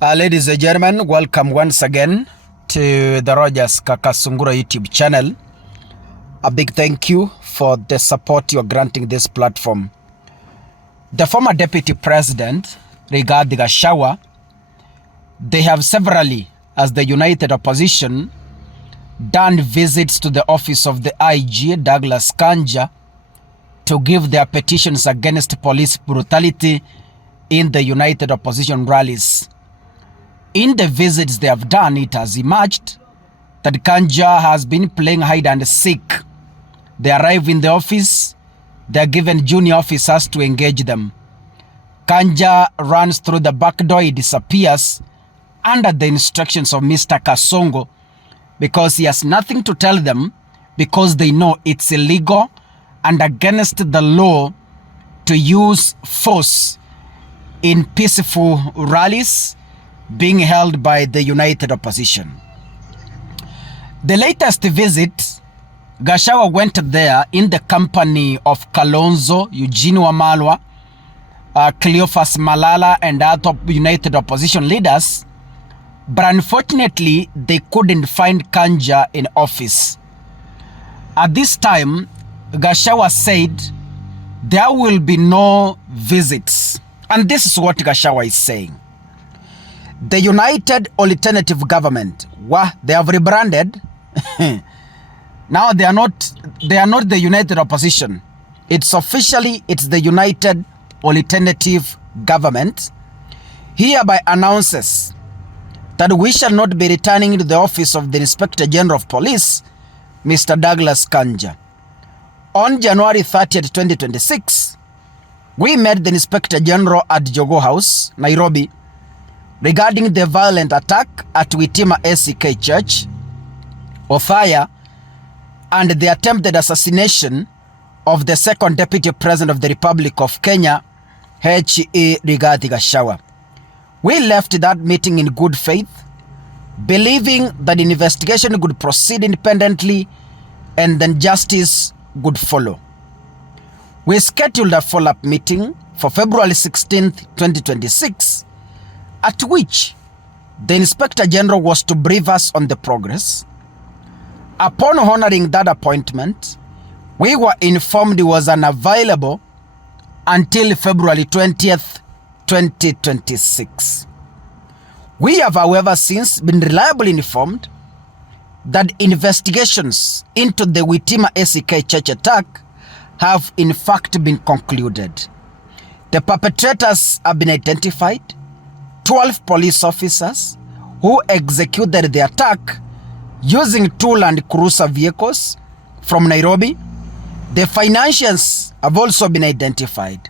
Ladies and gentlemen, welcome once again to the Rogers Kakasungura YouTube channel. A big thank you for the support you're granting this platform. The former Deputy President, Rigathi Gachagua, they have severally, as the United Opposition, done visits to the office of the IG, Douglas Kanja, to give their petitions against police brutality in the United Opposition rallies. In the visits they have done, it has emerged that Kanja has been playing hide and seek. They arrive in the office, they are given junior officers to engage them. Kanja runs through the back door, he disappears under the instructions of Mr. Kasongo because he has nothing to tell them, because they know it's illegal and against the law to use force in peaceful rallies being held by the United Opposition. The latest visit, Gachagua went there in the company of Kalonzo, Eugene Wamalwa, Cleophas Malala and other United Opposition leaders, but unfortunately they couldn't find Kanja in office. At this time, Gachagua said there will be no visits, and this is what Gachagua is saying. The United Alternative Government, they have rebranded. Now they are not the United Opposition. It's the United Alternative Government. Hereby announces that we shall not be returning to the office of the Inspector General of Police, Mr. Douglas Kanja. On January 30th, 2026, we met the Inspector General at Jogo House, Nairobi, regarding the violent attack at Witima ACK Church, Othaya, and the attempted assassination of the second Deputy President of the Republic of Kenya, H.E. Rigathi Gachagua. We left that meeting in good faith, believing that the investigation would proceed independently and then justice would follow. We scheduled a follow-up meeting for February 16th, 2026, at which the Inspector General was to brief us on the progress. Upon honoring that appointment, we were informed he was unavailable until February 20th, 2026. We have, however, since been reliably informed that investigations into the Witima ACK Church attack have in fact been concluded. The perpetrators have been identified, 12 police officers who executed the attack using two Land Cruiser vehicles from Nairobi. The financiers have also been identified,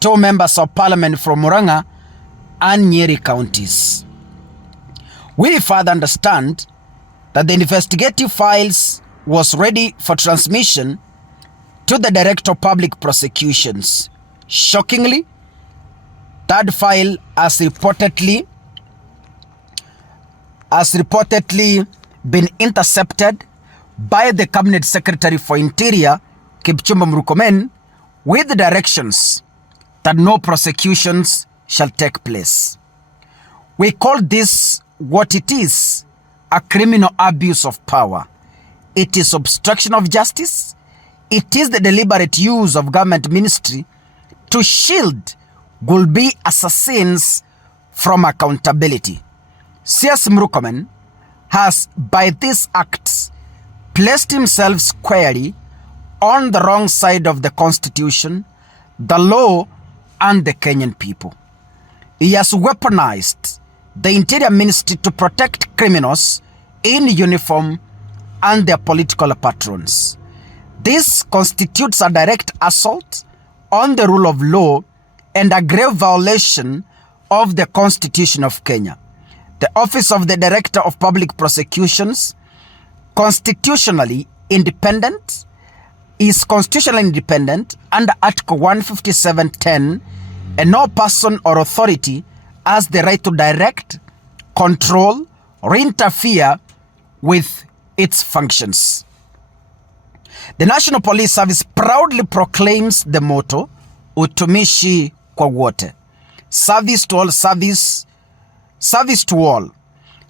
2 members of parliament from Murang'a and Nyeri counties. We further understand that the investigative files was ready for transmission to the Director of Public Prosecutions. Shockingly, that file has reportedly been intercepted by the Cabinet Secretary for Interior, Kipchumba Murkomen, with directions that no prosecutions shall take place. We call this what it is: a criminal abuse of power. It is obstruction of justice. It is the deliberate use of government ministry to shield would-be assassins from accountability. CS Murkomen has, by these acts, placed himself squarely on the wrong side of the Constitution, the law, and the Kenyan people. He has weaponized the Interior Ministry to protect criminals in uniform and their political patrons. This constitutes a direct assault on the rule of law and a grave violation of the Constitution of Kenya. The Office of the Director of Public Prosecutions is constitutionally independent under Article 157(10), and no person or authority has the right to direct, control, or interfere with its functions. The National Police Service proudly proclaims the motto, Utumishi kwa wote, service to all service to all.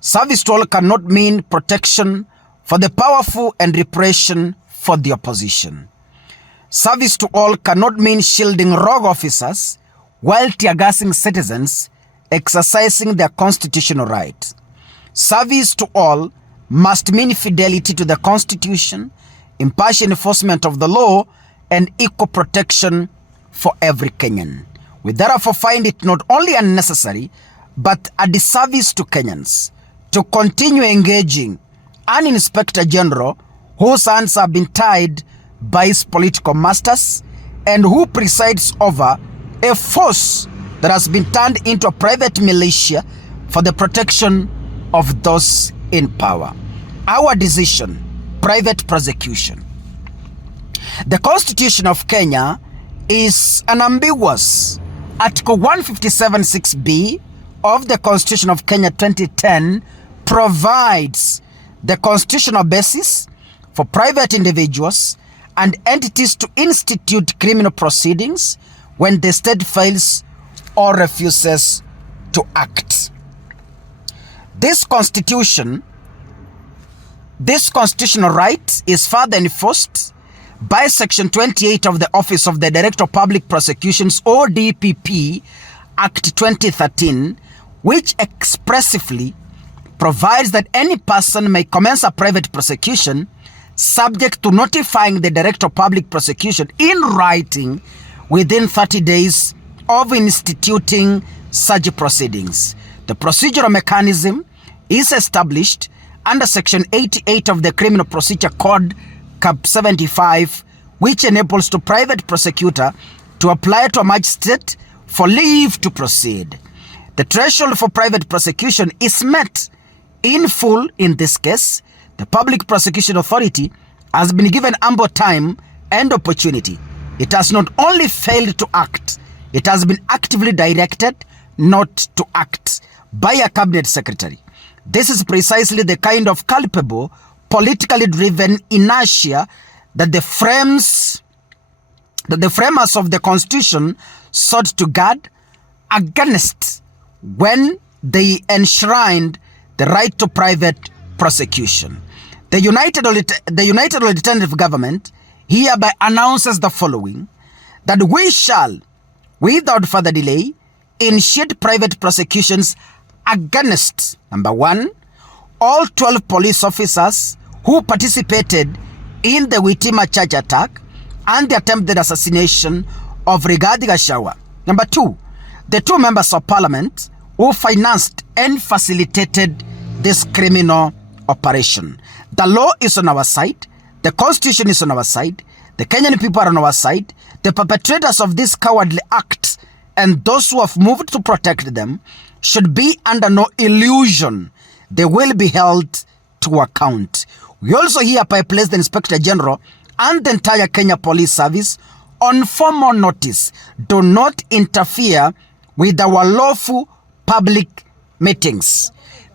Service to all cannot mean protection for the powerful and repression for the opposition. Service to all cannot mean shielding rogue officers while tear-gassing citizens exercising their constitutional right. Service to all must mean fidelity to the Constitution, impartial enforcement of the law, and equal protection for every Kenyan. We therefore find it not only unnecessary, but a disservice to Kenyans to continue engaging an Inspector General whose hands have been tied by his political masters and who presides over a force that has been turned into a private militia for the protection of those in power. Our decision, private prosecution. The Constitution of Kenya is unambiguous. Article 157(6)(b) of the Constitution of Kenya 2010 provides the constitutional basis for private individuals and entities to institute criminal proceedings when the state fails or refuses to act. This constitutional right is further enforced by Section 28 of the Office of the Director of Public Prosecutions (ODPP) Act 2013, which expressly provides that any person may commence a private prosecution subject to notifying the Director of Public Prosecution in writing within 30 days of instituting such proceedings. The procedural mechanism is established under Section 88 of the Criminal Procedure Code, Cap 75, which enables the private prosecutor to apply to a magistrate for leave to proceed. The threshold for private prosecution is met in full in this case. The Public Prosecution Authority has been given ample time and opportunity. It has not only failed to act, it has been actively directed not to act by a cabinet secretary. This is precisely the kind of culpable, politically driven inertia that the framers of the Constitution sought to guard against when they enshrined the right to private prosecution. The United Alternative Government hereby announces the following: that we shall, without further delay, initiate private prosecutions against, number 1, all 12 police officers who participated in the Witima church attack and the attempted assassination of Rigathi Gachagua. Number 2, the 2 members of parliament who financed and facilitated this criminal operation. The law is on our side. The Constitution is on our side. The Kenyan people are on our side. The perpetrators of this cowardly act and those who have moved to protect them should be under no illusion they will be held to account. We also hereby place the Inspector General and the entire Kenya Police Service on formal notice. Do not interfere with our lawful public meetings.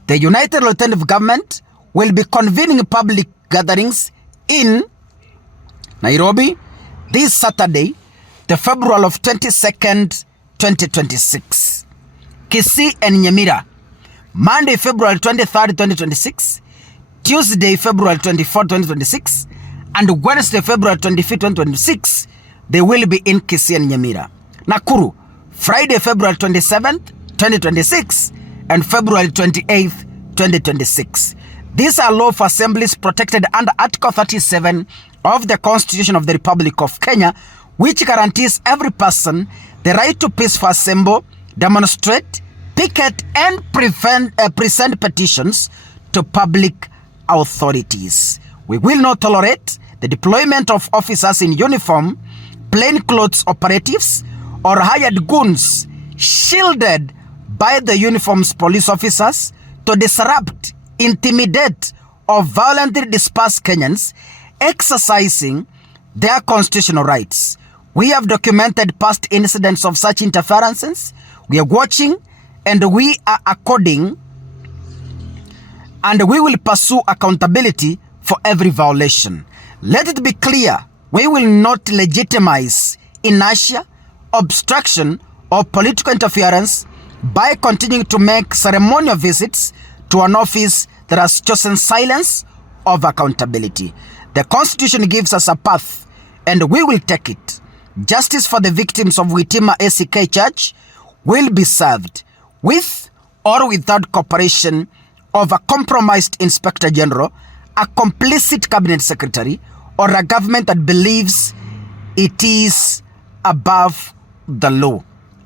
The United Alternative Government will be convening public gatherings in Nairobi this Saturday, the February of 22nd, 2026. Kisii and Nyamira, Monday, February 23rd, 2026, Tuesday, February 24th, 2026, and Wednesday, February 25th, 2026, they will be in Kisii and Nyamira. Nakuru, Friday, February 27th, 2026, and February 28th, 2026. These are lawful assemblies protected under Article 37 of the Constitution of the Republic of Kenya, which guarantees every person the right to peacefully assemble, demonstrate, picket, and present petitions to public authorities. We will not tolerate the deployment of officers in uniform, plainclothes operatives, or hired goons shielded by the uniformed police officers to disrupt, intimidate, or violently disperse Kenyans exercising their constitutional rights. We have documented past incidents of such interferences. We are watching, and we will pursue accountability for every violation. Let it be clear, we will not legitimize inertia, obstruction, or political interference by continuing to make ceremonial visits to an office that has chosen silence over accountability. The Constitution gives us a path, and we will take it. Justice for the victims of Witima ACK Church will be served with or without cooperation of a compromised Inspector General, a complicit Cabinet Secretary, or a government that believes it is above the law.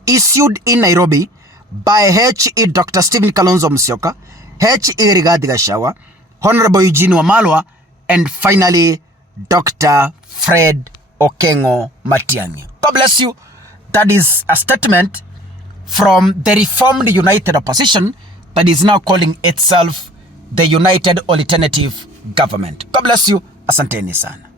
Issued in Nairobi by H.E. Dr. Stephen Kalonzo Musyoka, H.E. Rigathi Gachagua, Honorable Eugene Wamalwa, and finally, Dr. Fred Okengo Matiang'i. God bless you. That is a statement from the reformed united opposition that is now calling itself the United Alternative Government. God bless you. Asanteni sana.